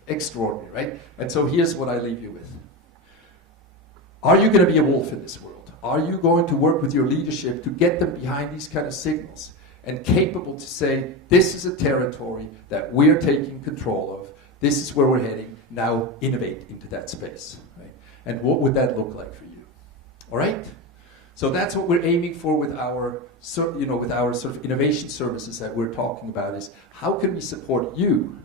extraordinary, right? And so here's what I leave you with. Are you going to be a wolf in this world? Are you going to work with your leadership to get them behind these kind of signals and capable to say, this is a territory that we're taking control of, this is where we're heading, now innovate into that space, right? And what would that look like for you? All right? So that's what we're aiming for with our sort of innovation services that we're talking about, is how can we support you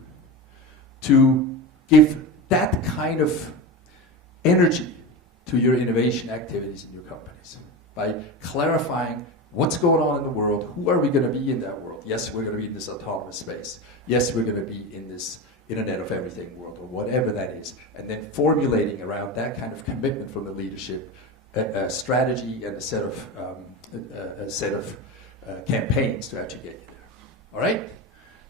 to give that kind of energy to your innovation activities in your companies by clarifying what's going on in the world, who are we going to be in that world? Yes, we're going to be in this autonomous space. Yes, we're going to be in this Internet of Everything world, or whatever that is, and then formulating around that kind of commitment from the leadership a strategy and a set of campaigns to actually get you there. All right?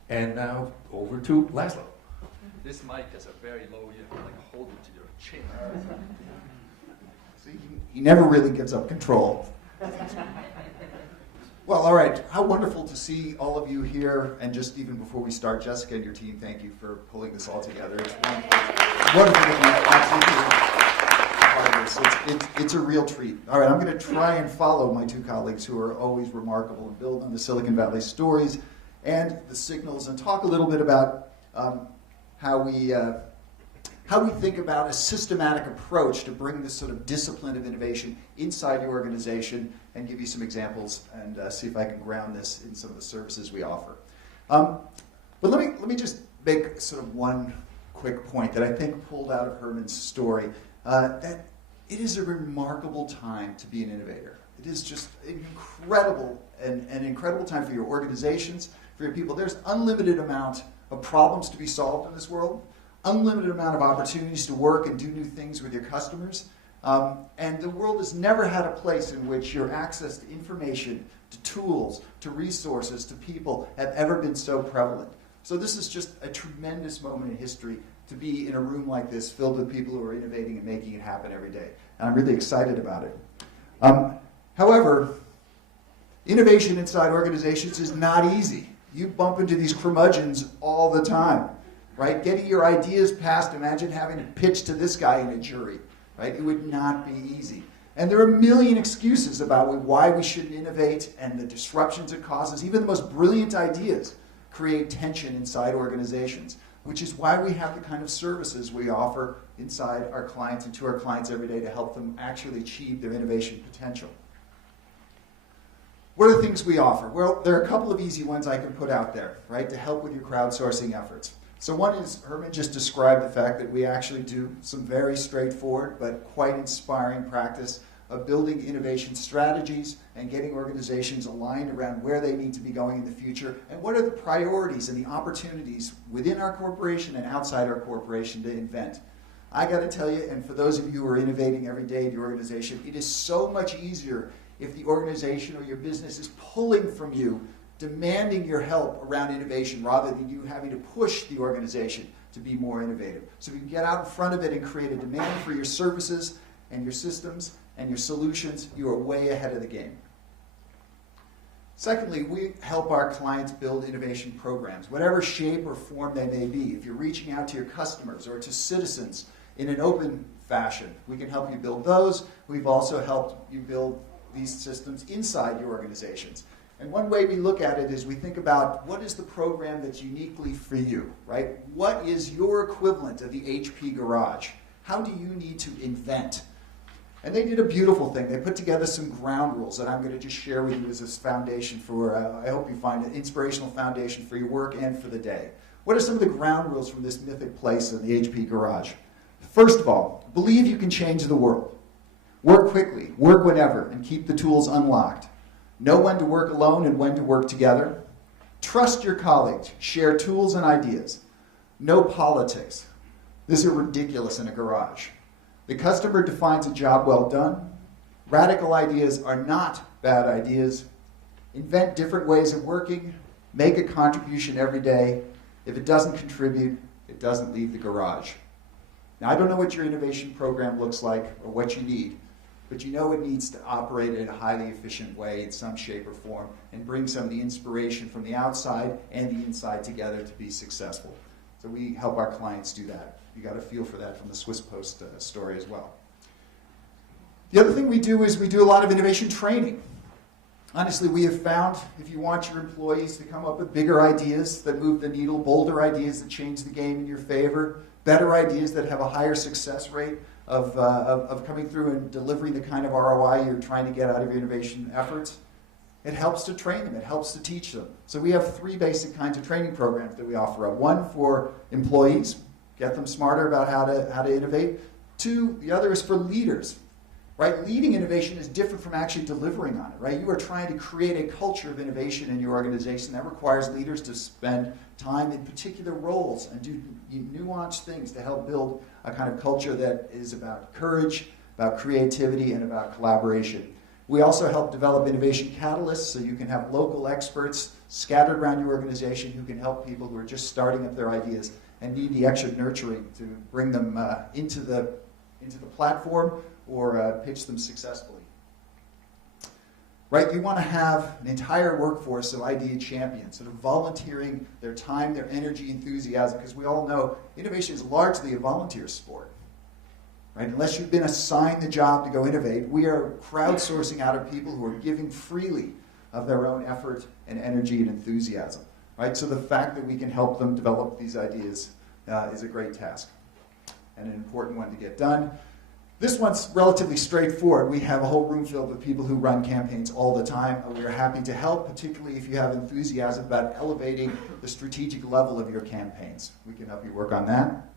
And now over to Laszlo. This mic has a very low, you have to hold it to your chin. See, he never really gives up control. Well, all right. How wonderful to see all of you here. And just even before we start, Jessica and your team, thank you for pulling this all together. It's wonderful that you It's a real treat. All right, I'm going to try and follow my two colleagues who are always remarkable and build on the Silicon Valley stories and the signals, and talk a little bit about how we think about a systematic approach to bring this sort of discipline of innovation inside your organization, and give you some examples and see if I can ground this in some of the services we offer. But let me just make sort of one quick point that I think pulled out of Herman's story, that it is a remarkable time to be an innovator. It is just an incredible time for your organizations, for your people. There's unlimited amount of problems to be solved in this world. unlimited amount of opportunities to work and do new things with your customers. And the world has never had a place in which your access to information, to tools, to resources, to people have ever been so prevalent. So this is just a tremendous moment in history to be in a room like this filled with people who are innovating and making it happen every day. And I'm really excited about it. However, innovation inside organizations is not easy. You bump into these curmudgeons all the time, right? Getting your ideas passed, imagine having to pitch to this guy in a jury, right? It would not be easy. And there are a million excuses about why we shouldn't innovate and the disruptions it causes. Even the most brilliant ideas create tension inside organizations, which is why we have the kind of services we offer inside our clients and to our clients every day to help them actually achieve their innovation potential. What are the things we offer? Well, there are a couple of easy ones I can put out there, right, to help with your crowdsourcing efforts. So one is, Herman just described the fact that we actually do some very straightforward but quite inspiring practice of building innovation strategies and getting organizations aligned around where they need to be going in the future and what are the priorities and the opportunities within our corporation and outside our corporation to invent. I got to tell you, and for those of you who are innovating every day in your organization, it is so much easier if the organization or your business is pulling from you, demanding your help around innovation rather than you having to push the organization to be more innovative. So if you can get out in front of it and create a demand for your services and your systems and your solutions, you are way ahead of the game. Secondly, we help our clients build innovation programs, whatever shape or form they may be. If you're reaching out to your customers or to citizens in an open fashion, we can help you build those. We've also helped you build these systems inside your organizations. And one way we look at it is we think about what is the program that's uniquely for you, right? What is your equivalent of the HP garage? How do you need to invent? And they did a beautiful thing. They put together some ground rules that I'm going to just share with you as this foundation for, I hope you find an inspirational foundation for your work and for the day. What are some of the ground rules from this mythic place in the HP garage? First of all, believe you can change the world. Work quickly, work whenever, and keep the tools unlocked. Know when to work alone and when to work together. Trust your colleagues. Share tools and ideas. No politics. This is ridiculous in a garage. The customer defines a job well done. Radical ideas are not bad ideas. Invent different ways of working. Make a contribution every day. If it doesn't contribute, it doesn't leave the garage. Now, I don't know what your innovation program looks like or what you need, but you know it needs to operate in a highly efficient way in some shape or form and bring some of the inspiration from the outside and the inside together to be successful. So we help our clients do that. You got a feel for that from the Swiss Post story as well. The other thing we do is we do a lot of innovation training. Honestly, we have found if you want your employees to come up with bigger ideas that move the needle, bolder ideas that change the game in your favor, better ideas that have a higher success rate of coming through and delivering the kind of ROI you're trying to get out of your innovation efforts, it helps to train them. It helps to teach them. So we have three basic kinds of training programs that we offer up. One for employees, get them smarter about how to innovate. Two, the other is for leaders. Right? Leading innovation is different from actually delivering on it. Right? You are trying to create a culture of innovation in your organization. That requires leaders to spend time in particular roles and do nuanced things to help build a kind of culture that is about courage, about creativity, and about collaboration. We also help develop innovation catalysts so you can have local experts scattered around your organization who can help people who are just starting up their ideas and need the extra nurturing to bring them into the platform or pitch them successfully. Right? You want to have an entire workforce of idea champions, sort of volunteering their time, their energy, enthusiasm, because we all know innovation is largely a volunteer sport. Right? Unless you've been assigned the job to go innovate, we are crowdsourcing out of people who are giving freely of their own effort and energy and enthusiasm. Right? So the fact that we can help them develop these ideas is a great task and an important one to get done. This one's relatively straightforward. We have a whole room filled with people who run campaigns all the time. We are happy to help, particularly if you have enthusiasm about elevating the strategic level of your campaigns. We can help you work on that.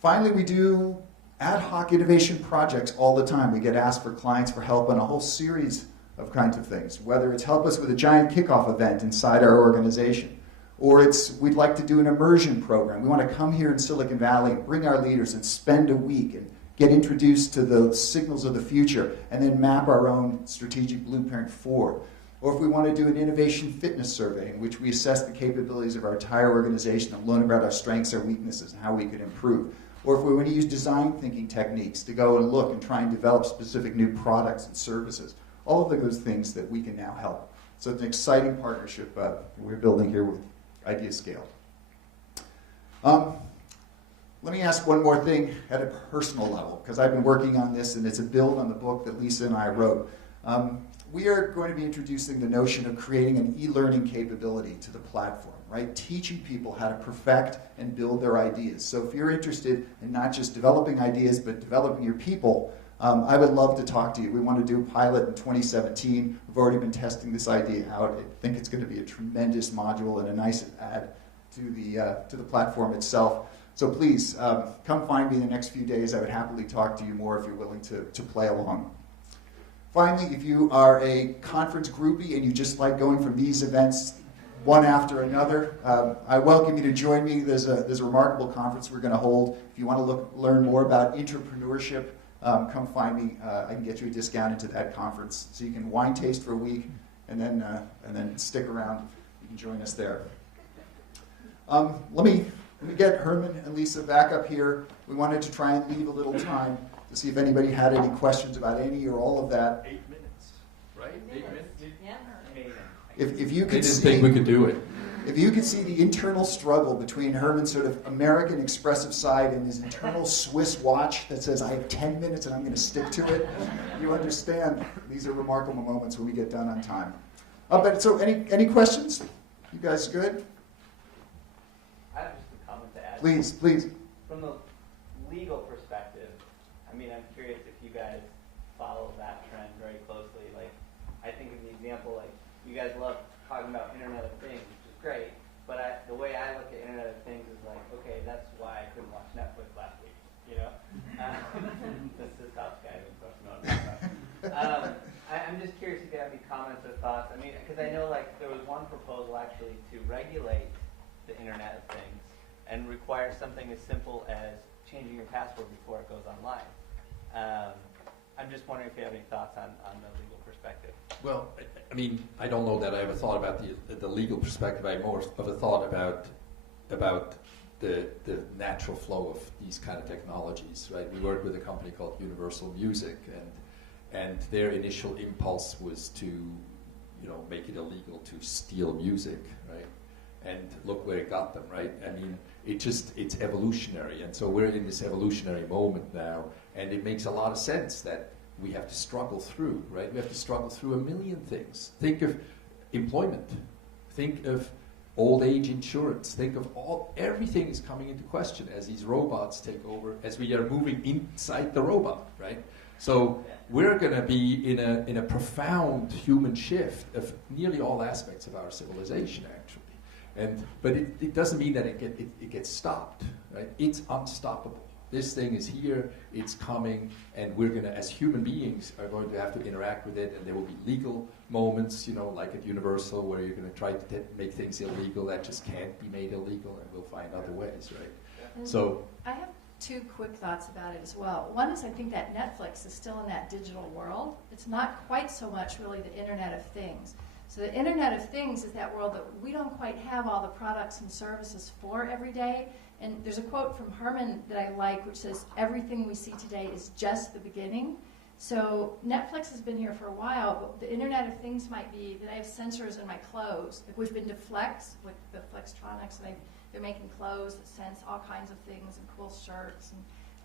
Finally, we do ad hoc innovation projects all the time. We get asked for clients for help on a whole series of kinds of things, whether it's help us with a giant kickoff event inside our organization, Or it's, we'd like to do an immersion program. We want to come here in Silicon Valley and bring our leaders and spend a week and get introduced to the signals of the future and then map our own strategic blueprint forward. Or if we want to do an innovation fitness survey in which we assess the capabilities of our entire organization and learn about our strengths, our weaknesses, and how we can improve. Or if we want to use design thinking techniques to go and look and try and develop specific new products and services. All of those things that we can now help. So it's an exciting partnership we're building here with Idea Scale. Let me ask one more thing at a personal level, because I've been working on this and it's a build on the book that Lisa and I wrote. We are going to be introducing the notion of creating an e-learning capability to the platform, right? Teaching people how to perfect and build their ideas. So if you're interested in not just developing ideas, but developing your people, I would love to talk to you. We want to do a pilot in 2017. We've already been testing this idea out. I think it's going to be a tremendous module and a nice add to the platform itself. So please, come find me in the next few days. I would happily talk to you more if you're willing to play along. Finally, if you are a conference groupie and you just like going from these events one after another, I welcome you to join me. There's a remarkable conference we're going to hold. If you want to learn more about entrepreneurship, come find me. I can get you a discount into that conference. So you can wine taste for a week and then stick around. You can join us there. Let me get Herman and Lisa back up here. We wanted to try and leave a little time to see if anybody had any questions about any or all of that. 8 minutes, right? 8 minutes? If you I could didn't see, think we could do it. if you could see the internal struggle between Herman's sort of American expressive side and his internal Swiss watch that says, I have 10 minutes and I'm going to stick to it, you understand these are remarkable moments when we get done on time. But so any questions? You guys good? I have just a comment to add. Please. From the legal perspective, I mean, I'm curious if you guys follow that trend very closely. Like, I think of the example, like, you guys love talking about Internet of Things, which is great, but the way I look at Internet of Things is like, okay, that's why I couldn't watch Netflix last week, you know? This is how Skype and stuff. I'm just curious if you have any comments or thoughts. I mean, because I know, like, there was one proposal actually to regulate the Internet of Things and require something as simple as changing your password before it goes online. I'm just wondering if you have any thoughts on the legal perspective. Well, I mean, I don't know that I ever thought about the legal perspective. I more of a thought about the natural flow of these kind of technologies, right? We work with a company called Universal Music, and their initial impulse was to, make it illegal to steal music, right? And look where it got them, right? I mean, it's evolutionary, and so we're in this evolutionary moment now, and it makes a lot of sense that we have to struggle through, right? We have to struggle through a million things. Think of employment. Think of old age insurance. Think of everything is coming into question as these robots take over, as we are moving inside the robot, right? So we're going to be in a profound human shift of nearly all aspects of our civilization, actually. But it doesn't mean that it gets stopped, right? It's unstoppable. This thing is here, it's coming, and we're going to, as human beings, are going to have to interact with it, and there will be legal moments, like at Universal, where you're going to try to make things illegal that just can't be made illegal, and we'll find other ways, right? And So I have two quick thoughts about it as well. One is I think that Netflix is still in that digital world. It's not quite so much really the Internet of Things. So the Internet of Things is that world that we don't quite have all the products and services for every day. And there's a quote from Herman that I like, which says, everything we see today is just the beginning. So Netflix has been here for a while, but the Internet of Things might be that I have sensors in my clothes. Like we've been to Flex, with the Flextronics, and they're making clothes that sense all kinds of things and cool shirts.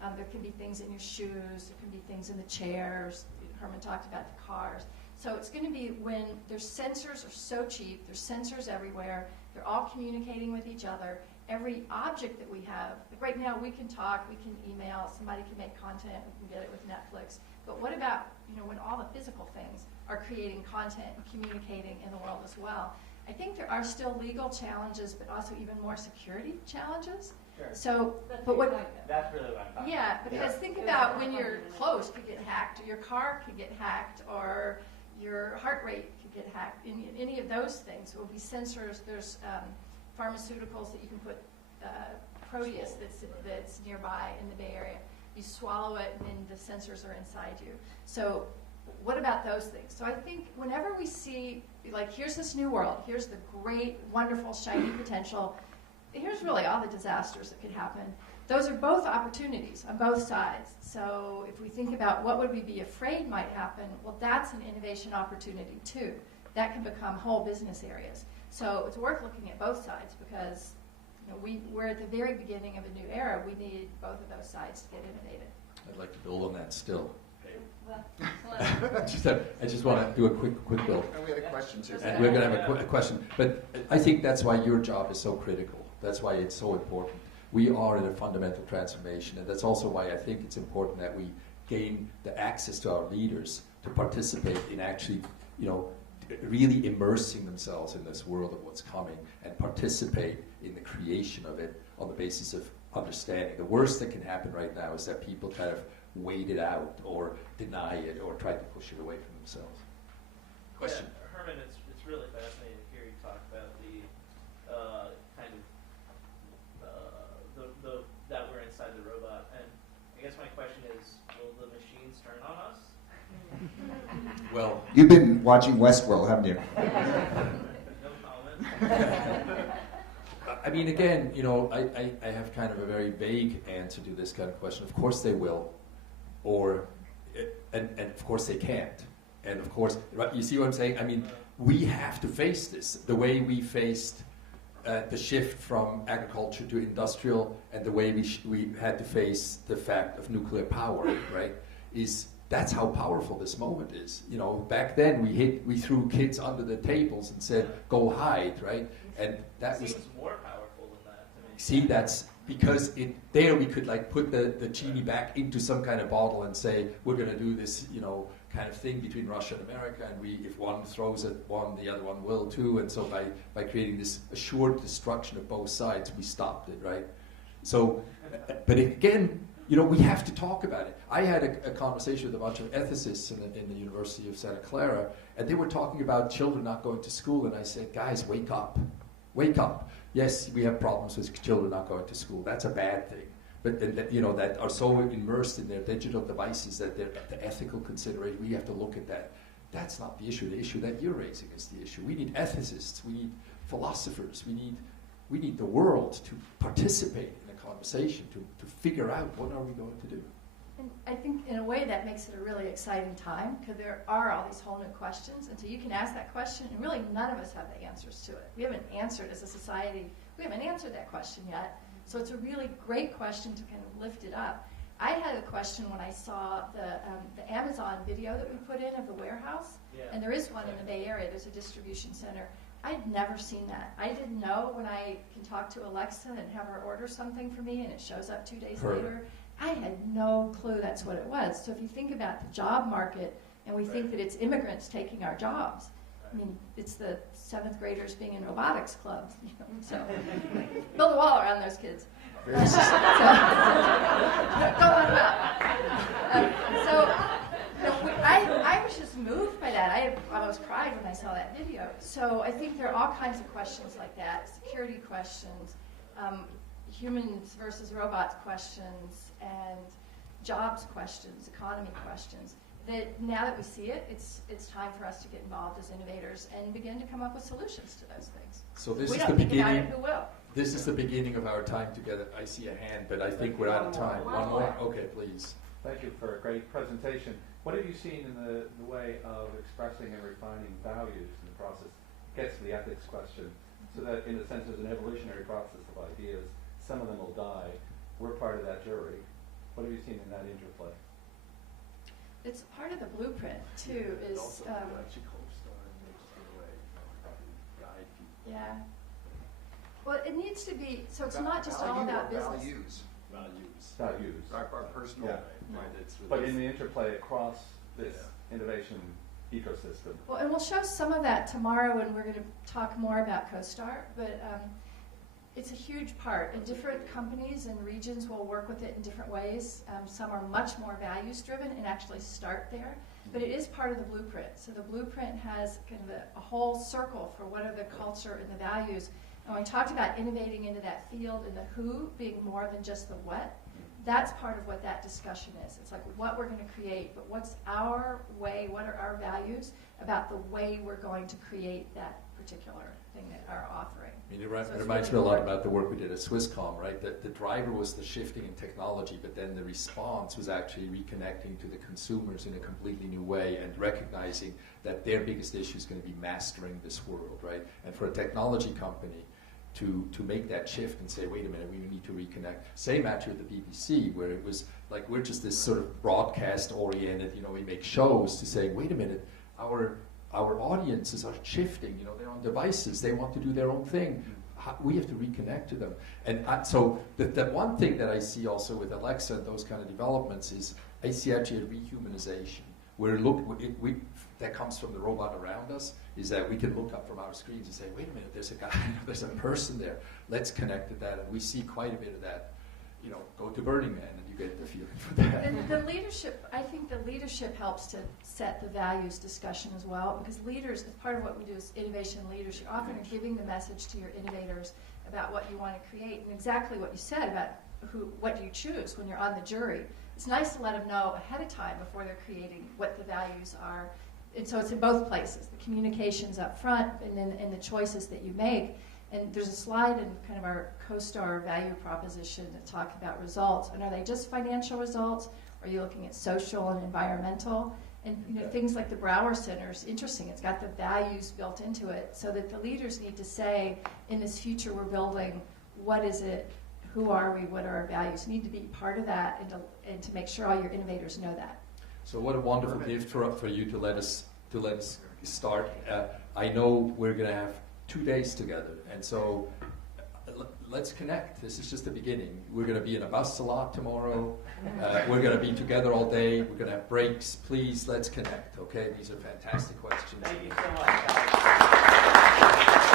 And there can be things in your shoes. There can be things in the chairs. Herman talked about the cars. So it's going to be when their sensors are so cheap, there's sensors everywhere, they're all communicating with each other. Every object that we have, like right now we can talk, we can email, somebody can make content, we can get it with Netflix. But what about, when all the physical things are creating content and communicating in the world as well? I think there are still legal challenges, but also even more security challenges. Sure. So, That's but what? That's really what I'm talking Yeah, about. because think about when your clothes could get hacked, or your car could get hacked, or your heart rate could get hacked. Any of those things will be sensors. There's pharmaceuticals that you can put Proteus that's nearby in the Bay Area. You swallow it, and then the sensors are inside you. So what about those things? So I think whenever we see, like, here's this new world, here's the great, wonderful, shiny potential, here's really all the disasters that could happen. Those are both opportunities on both sides. So if we think about what would we be afraid might happen, well, that's an innovation opportunity too. That can become whole business areas. So it's worth looking at both sides because we're at the very beginning of a new era. We need both of those sides to get innovative. I'd like to build on that still. Well, I just want to do a quick build. And we had a question too. And we're going to have a question. But I think that's why your job is so critical. That's why it's so important. We are in a fundamental transformation, and that's also why I think it's important that we gain the access to our leaders to participate in actually, really immersing themselves in this world of what's coming and participate in the creation of it on the basis of understanding. The worst that can happen right now is that people kind of wait it out or deny it or try to push it away from themselves. Question? Yeah, Herman, it's really fascinating to hear you talk about the that we're inside the robot. And I guess my question is, will the machines turn on us? Well, You've been watching Westworld, haven't you? No comment. I mean, again, I have kind of a very vague answer to this kind of question. Of course they will, and of course they can't. And of course, right, you see what I'm saying? I mean, we have to face this the way we faced the shift from agriculture to industrial, and the way we had to face the fact of nuclear power, right? That's how powerful this moment is. Back then we threw kids under the tables and said, "Go hide," right? And that seems was more powerful than that to me. See, that's because there we could put the genie back into some kind of bottle and say, we're going to do this, kind of thing between Russia and America, and if one throws at one, the other one will too. And so by creating this assured destruction of both sides, we stopped it, right? So, but again, we have to talk about it. I had a conversation with a bunch of ethicists in the University of Santa Clara, and they were talking about children not going to school, and I said, guys, wake up. Wake up. Yes, we have problems with children not going to school. That's a bad thing. But that are so immersed in their digital devices that the ethical consideration, we have to look at that. That's not the issue. The issue that you're raising is the issue. We need ethicists. We need philosophers. We need the world to participate in a conversation, to figure out what are we going to do. And I think in a way that makes it a really exciting time because there are all these whole new questions, and so you can ask that question, and really none of us have the answers to it. We haven't answered as a society. We haven't answered that question yet. So it's a really great question to kind of lift it up. I had a question when I saw the Amazon video that we put in of the warehouse, and there is one in the Bay Area. There's a distribution center. I'd never seen that. I didn't know when I can talk to Alexa and have her order something for me, and it shows up 2 days later. I had no clue that's what it was. So if you think about the job market, and we think that it's immigrants taking our jobs, I mean, it's the 7th graders being in robotics clubs, so build a wall around those kids. Don't let them out. I was just moved by that. I almost cried when I saw that video. So I think there are all kinds of questions like that, security questions, humans versus robots questions, and jobs questions, economy questions. That now that we see it, it's time for us to get involved as innovators and begin to come up with solutions to those things. So this we is don't the think about beginning. it, who will? This is the beginning of our time together. I see a hand, but I think we're out of time. One more? Okay, please. Thank you for a great presentation. What have you seen in the way of expressing and refining values in the process? Gets to the ethics question, so that in a sense there's an evolutionary process of ideas. Some of them will die. We're part of that jury. What have you seen in that interplay? It's part of the blueprint too. Is yeah. Well, it needs to be. So it's not just all about business. Values. Our personal. Yeah. But in the interplay across this innovation ecosystem. Well, and we'll show some of that tomorrow when we're going to talk more about CoStar. But it's a huge part. And different companies and regions will work with it in different ways. Some are much more values driven and actually start there. But it is part of the blueprint. So the blueprint has kind of a whole circle for what are the culture and the values. And we talked about innovating into that field and the who being more than just the what. That's part of what that discussion is. It's like what we're going to create, but what's our way, what are our values about the way we're going to create that particular thing that are offering. I mean, it So it's reminds really me a lot important. about the work we did at Swisscom, right? The driver was the shifting in technology, but then the response was actually reconnecting to the consumers in a completely new way and recognizing that their biggest issue is going to be mastering this world, right? And for a technology company to make that shift and say, wait a minute, we need to reconnect. Same actually at the BBC, where it was like we're just this sort of broadcast-oriented, we make shows to say, wait a minute, our audiences are shifting, they're on devices, they want to do their own thing. We have to reconnect to them. And so the one thing that I see also with Alexa and those kind of developments is I see actually a rehumanization, where that comes from the robot around us, is that we can look up from our screens and say, wait a minute, there's a guy, there's a person there, let's connect to that. And we see quite a bit of that. Go to Burning Man and you get the feeling for that. And the leadership, I think the leadership helps to set the values discussion as well, because leaders, as part of what we do is innovation leaders, you're often giving the message to your innovators about what you want to create, and exactly what you said about what you choose when you're on the jury. It's nice to let them know ahead of time before they're creating what the values are. And so it's in both places, the communications up front and then in the choices that you make. And there's a slide in kind of our CoStar value proposition that talks about results. And are they just financial results? Or are you looking at social and environmental? And things like the Brower Center is interesting. It's got the values built into it, so that the leaders need to say, in this future we're building, what is it? Who are we? What are our values? You need to be part of that and to make sure all your innovators know that. So what a wonderful gift for you to let us start. I know we're going to have 2 days together, and so let's connect. This is just the beginning. We're going to be in a bus a lot tomorrow. We're going to be together all day. We're going to have breaks. Please, let's connect, okay? These are fantastic questions. Thank you so much.